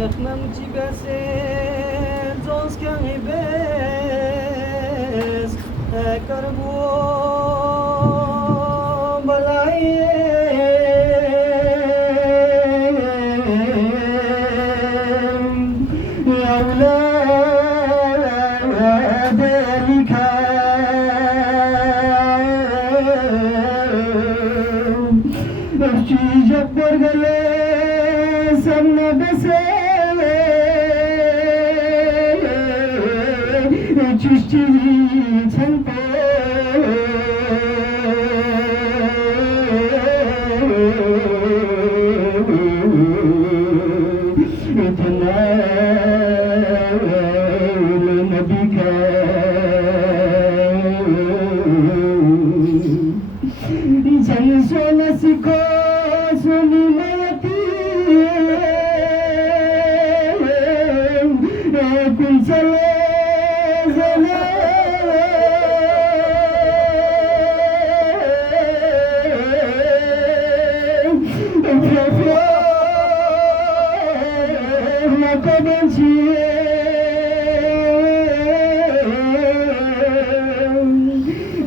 nam chigase zons kyang ibes karbo balai जब्बर गले सबने बसे चुष्टी छंपे इतना नबी का जन सोना सिखो सुनी मयती कुल चले जले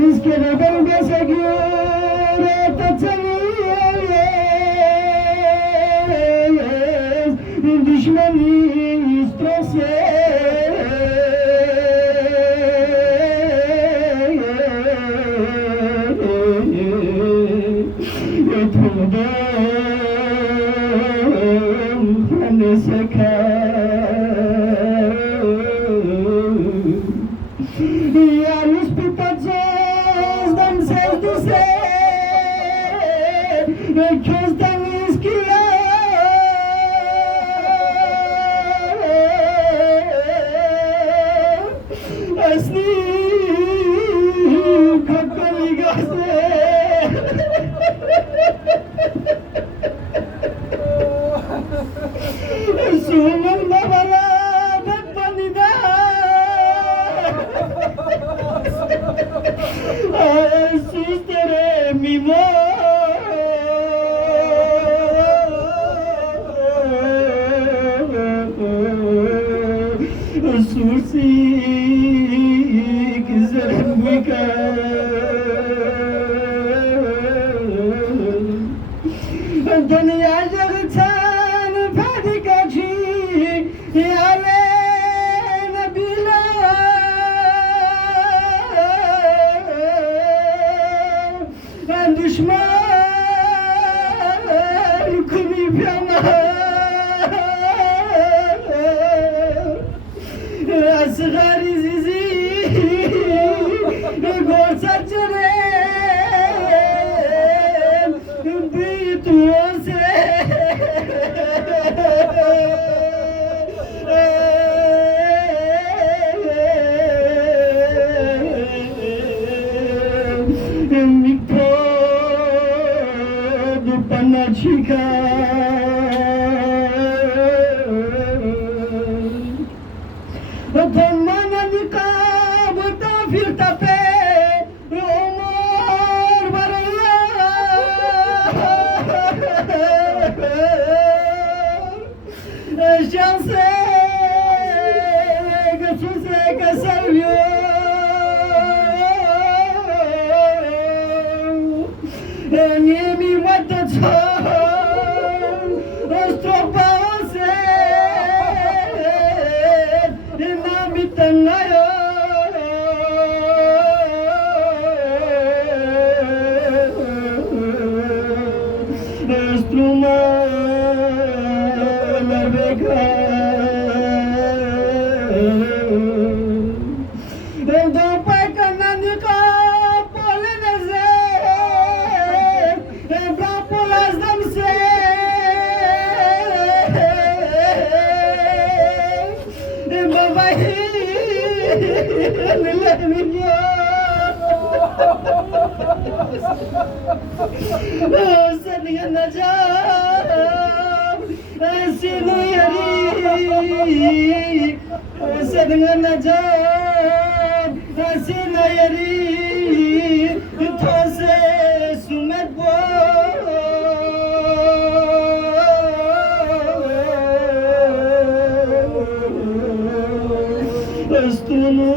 इसके रबल कैसे क्यों रहता चलिए दुश्मनी से दुनिया जगतान फदिकाची याले नबीला दुश्मन खुनी प्यामा असगारी जिजी गोसा चले chica tomana niqab tafir tape umar baraya chance que salvio ni mi mata dengan najab sinu yari dengan najab sinu yari those sumat bo Rastunu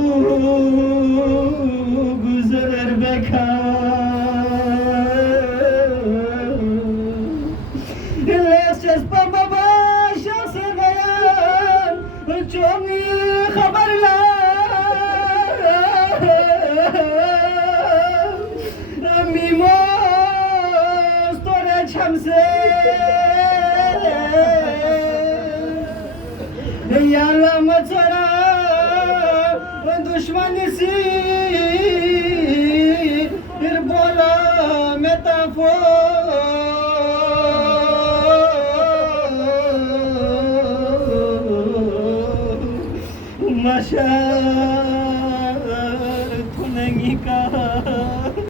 güzel bekar Leşes baba şahsınayan Çok iyi haberler Mimos tore çamse Yarlama çara düşmanisi bir bola metafor Maşa